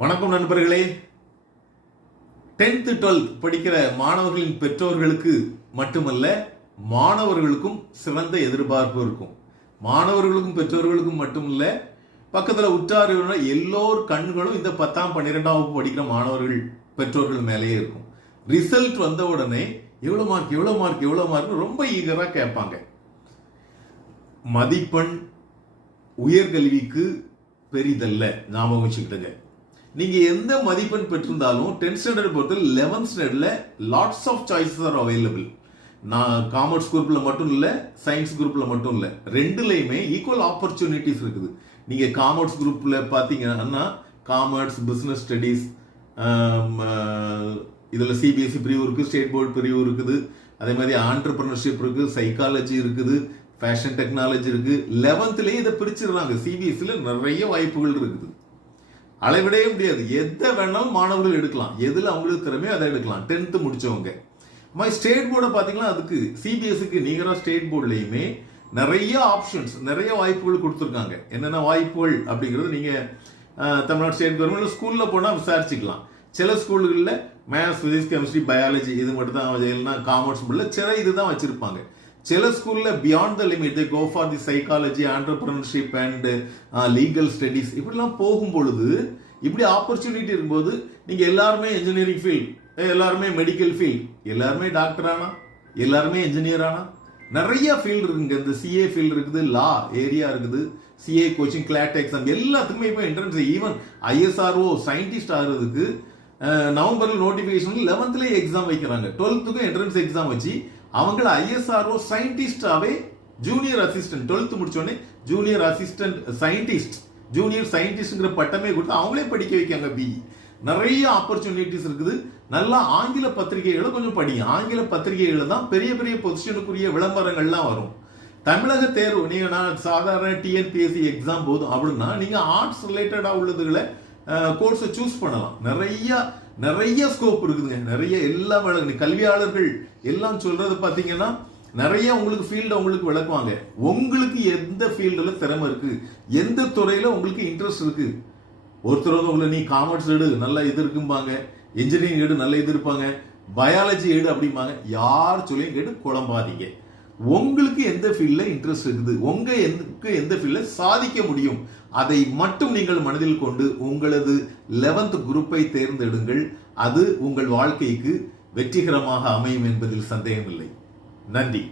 வணக்கம் நண்பர்களே. 10th 12th படிக்கிற மாணவர்களின் பெற்றோர்களுக்கு மட்டுமல்ல, மாணவர்களுக்கும் சிறந்த எதிர்பார்ப்பு இருக்கும். மாணவர்களுக்கும் பெற்றோர்களுக்கும் மட்டுமல்ல, பக்கத்தில் உற்றார் எல்லோர் கண்களும் இந்த 10ஆம் 12ஆம் வகுப்பு படிக்கிற மாணவர்கள் பெற்றோர்கள் மேலேயே இருக்கும். ரிசல்ட் வந்த உடனே எவ்வளோ மார்க் எவ்வளோ மார்க் எவ்வளோ மார்க் ரொம்ப ஈகராக கேட்பாங்க. மதிப்பெண் உயர்கல்விக்கு பெரிதல்ல, ஞாபகம் வச்சுக்கிட்டுங்க. நீங்க எந்த மதிப்பெண் பெற்றிருந்தாலும் 10th standard பொறுத்த 11th standardல lots of choices are available. நான் காமர்ஸ் குரூப்ல மட்டும் இல்ல, சயின்ஸ் குரூப்ல மட்டும் இல்ல, ரெண்டுலையுமே ஈக்குவல் ஆப்பர்ச்சுனிட்டிஸ் இருக்குது. நீங்க காமர்ஸ் குரூப்ல பாத்தீங்கன்னா காமர்ஸ், பிசினஸ் ஸ்டடீஸ், இதுல சிபிஎஸ்சி பிரிவு இருக்கு, ஸ்டேட் போர்டு பிரிவு இருக்குது, அதே மாதிரி ஆண்டர்பிரினர்ஷிப் இருக்கு, சைக்காலஜி இருக்குது, ஃபேஷன் டெக்னாலஜி இருக்கு. 11thலயே இதை பிரிச்சிடுறாங்க. சிபிஎஸ்சில நிறைய வாய்ப்புகள் இருக்குது, அளவிடவே முடியாது. எதை வேணாலும் மாணவர்கள் எடுக்கலாம், எதுல அவங்களுக்கு திறமையோ அதை எடுக்கலாம். 10th முடிச்சவங்க ஸ்டேட் போர்டை பார்த்தீங்கன்னா அதுக்கு சிபிஎஸ்சிக்கு நிகராக ஸ்டேட் போர்ட்லையுமே நிறைய ஆப்ஷன்ஸ், நிறைய வாய்ப்புகள் கொடுத்துருக்காங்க. என்னென்ன வாய்ப்புகள் அப்படிங்கிறது நீங்க தமிழ்நாடு ஸ்டேட் கவர்மெண்ட் ஸ்கூல்ல போனால் விசாரிச்சுக்கலாம். சில ஸ்கூல்களில் மேத்ஸ், பிசிக்ஸ், கெமிஸ்ட்ரி, பயாலஜி இது மட்டும் தான், காமர்ஸ் உள்ள சில இதுதான் வச்சிருப்பாங்க. சில ஸ்கூல்ல beyond the limit they go for the psychology, entrepreneurship and legal studies இப்படிலாம் போகும் பொழுது, இப்படி ஆப்பர்ச்சுனிட்டி இருக்கும்போது நீங்க எல்லாருமே இன்ஜினியரிங் ஃபீல்ட், எல்லாருமே மெடிக்கல் ஃபீல்ட், எல்லாருமே டாக்டர் ஆனா, எல்லாருமே இன்ஜினியர் ஆனா, நிறைய ஃபீல்டு இருக்குங்க. இந்த சிஏ ஃபீல்டு இருக்குது, லா ஏரியா இருக்குது, சிஏ கோச்சிங், கிளாட் எக்ஸாம் எல்லாத்துக்குமே இப்போ என்ட்ரன்ஸ். ஈவன் ஐஎஸ்ஆர்ஓ சயின்டிஸ்ட் ஆகிறதுக்கு நவம்பர்ல நோட்டிபிகேஷன் 11thல எக்ஸாம் வைக்கிறாங்க. 12th என்ட்ரன்ஸ் எக்ஸாம் வச்சு அவங்கள ஐஎஸ்ஆர்ஓ சயின்டிஸ்டாவே ஜூனியர் அசிஸ்டன்ட் 12th முடிச்சோடனே ஜூனியர் அசிஸ்டன்ட் சயின்டிஸ்ட், ஜூனியர் சயின்டிஸ்ட்ங்கிற பட்டமே கொடுத்து அவங்களே படிக்க வைக்காங்க. பிஇ நிறைய ஆப்பர்ச்சுனிட்டிஸ் இருக்குது. நல்லா ஆங்கில பத்திரிகைகளை கொஞ்சம் படிங்க. ஆங்கில பத்திரிகைகளை தான் பெரிய பெரிய பொசிஷனுக்குரிய விளம்பரங்கள்லாம் வரும். தமிழக தேர்வு நீங்க நான் சாதாரண டிஎன்பிஎஸ்சி எக்ஸாம் போதும் அப்படின்னா நீங்க ஆர்ட்ஸ் ரிலேட்டடா உள்ளதுகளை கோர்ஸை சூஸ் பண்ணலாம். நிறைய ஸ்கோப் இருக்குதுங்க. நிறைய எல்லா கல்வியாளர்கள் எல்லாம் சொல்றது பாத்தீங்கன்னா நிறைய உங்களுக்கு ஃபீல்டு உங்களுக்கு விளக்குவாங்க. உங்களுக்கு எந்த ஃபீல்டுல திறமை இருக்கு, எந்த துறையில உங்களுக்கு இன்ட்ரெஸ்ட் இருக்கு. ஒருத்தர் வந்து உங்களை நீ காமர்ஸ் எடு நல்ல இது இருக்கும்பாங்க, இன்ஜினியரிங் எடு நல்ல இது இருப்பாங்க, பயாலஜி எடு அப்படிம்பாங்க. யார் சொல்லியும் கேட்டு குழம்பாதீங்க. உங்களுக்கு எந்த ஃபீல்ட்ல இன்ட்ரெஸ்ட் இருக்குது, எந்த ஃபீல்ட்ல சாதிக்க முடியும், அதை மட்டும் நீங்கள் மனதில் கொண்டு உங்களது 11th குரூப்பை தேர்ந்தெடுங்கள். அது உங்கள் வாழ்க்கைக்கு வெற்றிகரமாக அமையும் என்பதில் சந்தேகமில்லை. நன்றி.